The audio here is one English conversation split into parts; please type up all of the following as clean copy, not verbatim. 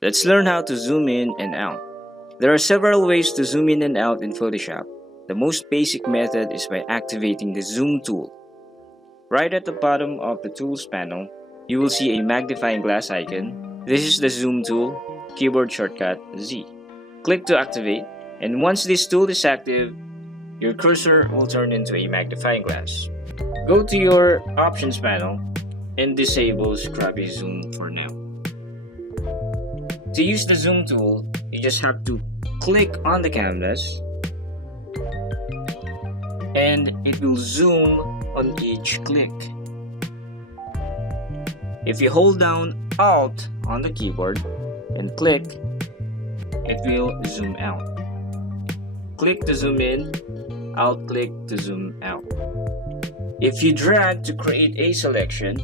Let's learn how to zoom in and out. There are several ways to zoom in and out in Photoshop. The most basic method is by activating the zoom tool. Right at the bottom of the tools panel, you will see a magnifying glass icon. This is the zoom tool, keyboard shortcut Z. Click to activate, and once this tool is active, your cursor will turn into a magnifying glass. Go to your options panel and disable scrubby zoom for now. To use the zoom tool, you just have to click on the canvas and it will zoom on each click. If you hold down Alt on the keyboard and click, it will zoom out. Click to zoom in, Alt click to zoom out. If you drag to create a selection,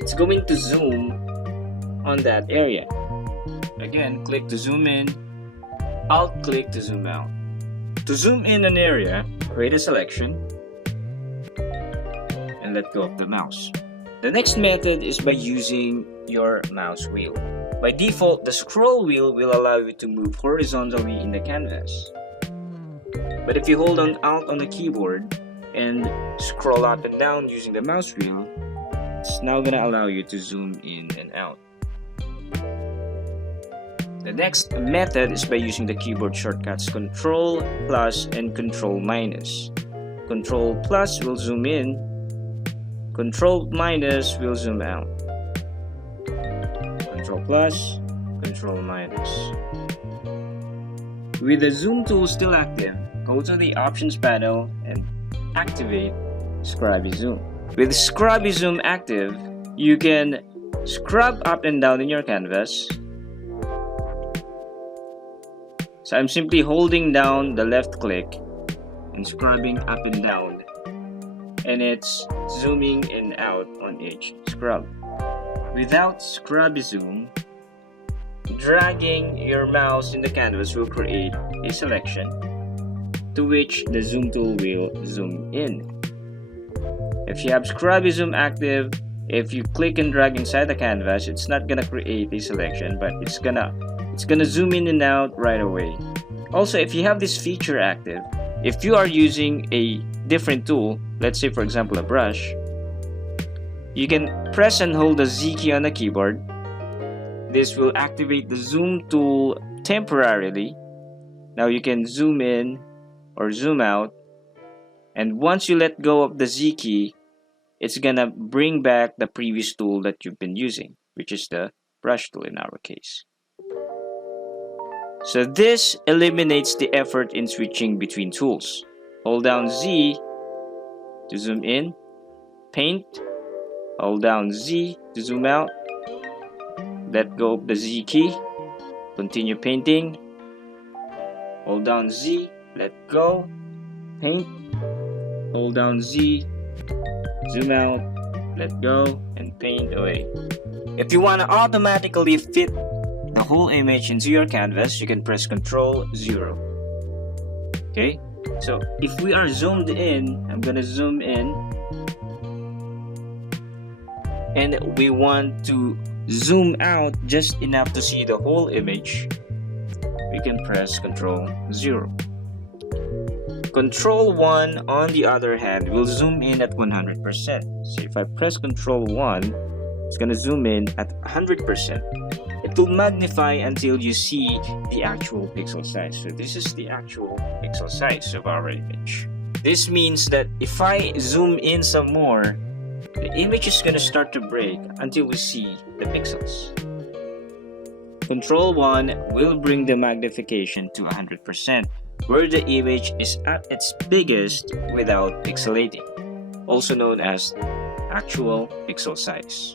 it's going to zoom on that area. Again, click to zoom in, Alt click to zoom out. To zoom in an area, create a selection and let go of the mouse. The next method is by using your mouse wheel. By default, the scroll wheel will allow you to move horizontally in the canvas. But if you hold on Alt on the keyboard and scroll up and down using the mouse wheel, it's now going to allow you to zoom in and out. The next method is by using the keyboard shortcuts Ctrl plus and Ctrl minus. Ctrl plus will zoom in, Ctrl minus will zoom out. Ctrl plus, Ctrl minus. With the zoom tool still active, go to the options panel and activate scrubby zoom. With scrubby zoom active, you can scrub up and down in your canvas. So I'm simply holding down the left click and scrubbing up and down, and it's zooming in and out on each scrub. Without scrubby zoom, dragging your mouse in the canvas will create a selection to which the zoom tool will zoom in. If you have scrubby zoom active, if you click and drag inside the canvas, it's not gonna create a selection, but it's gonna zoom in and out right away. Also, if you have this feature active, if you are using a different tool, let's say for example a brush, you can press and hold the Z key on the keyboard. This will activate the zoom tool temporarily. Now you can zoom in or zoom out, and once you let go of the Z key, it's gonna bring back the previous tool that you've been using, which is the brush tool in our case. So this eliminates the effort in switching between tools. Hold down Z to zoom in, paint, hold down Z to zoom out, let go of the Z key, continue painting, hold down Z, let go, paint, hold down Z, zoom out, let go, and paint away. If you want to automatically fit the whole image into your canvas, you can press Ctrl 0. Okay, so if we are zoomed in, I'm gonna zoom in, and we want to zoom out just enough to see the whole image, we can press Ctrl 0. Ctrl 1 on the other hand will zoom in at 100%. So if I press Ctrl 1, it's gonna zoom in at 100%. It will magnify until you see the actual pixel size. So this is the actual pixel size of our image. This means that if I zoom in some more, the image is going to start to break until we see the pixels. Ctrl 1 will bring the magnification to 100%, where the image is at its biggest without pixelating, also known as actual pixel size.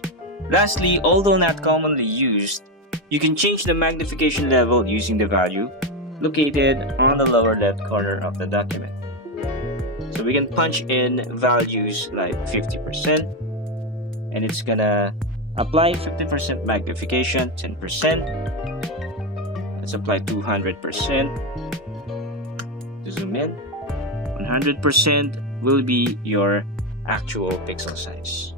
Lastly, although not commonly used, you can change the magnification level using the value located on the lower left corner of the document. So we can punch in values like 50%, and it's gonna apply 50% magnification, 10%. Let's apply 200% to zoom in. 100% will be your actual pixel size.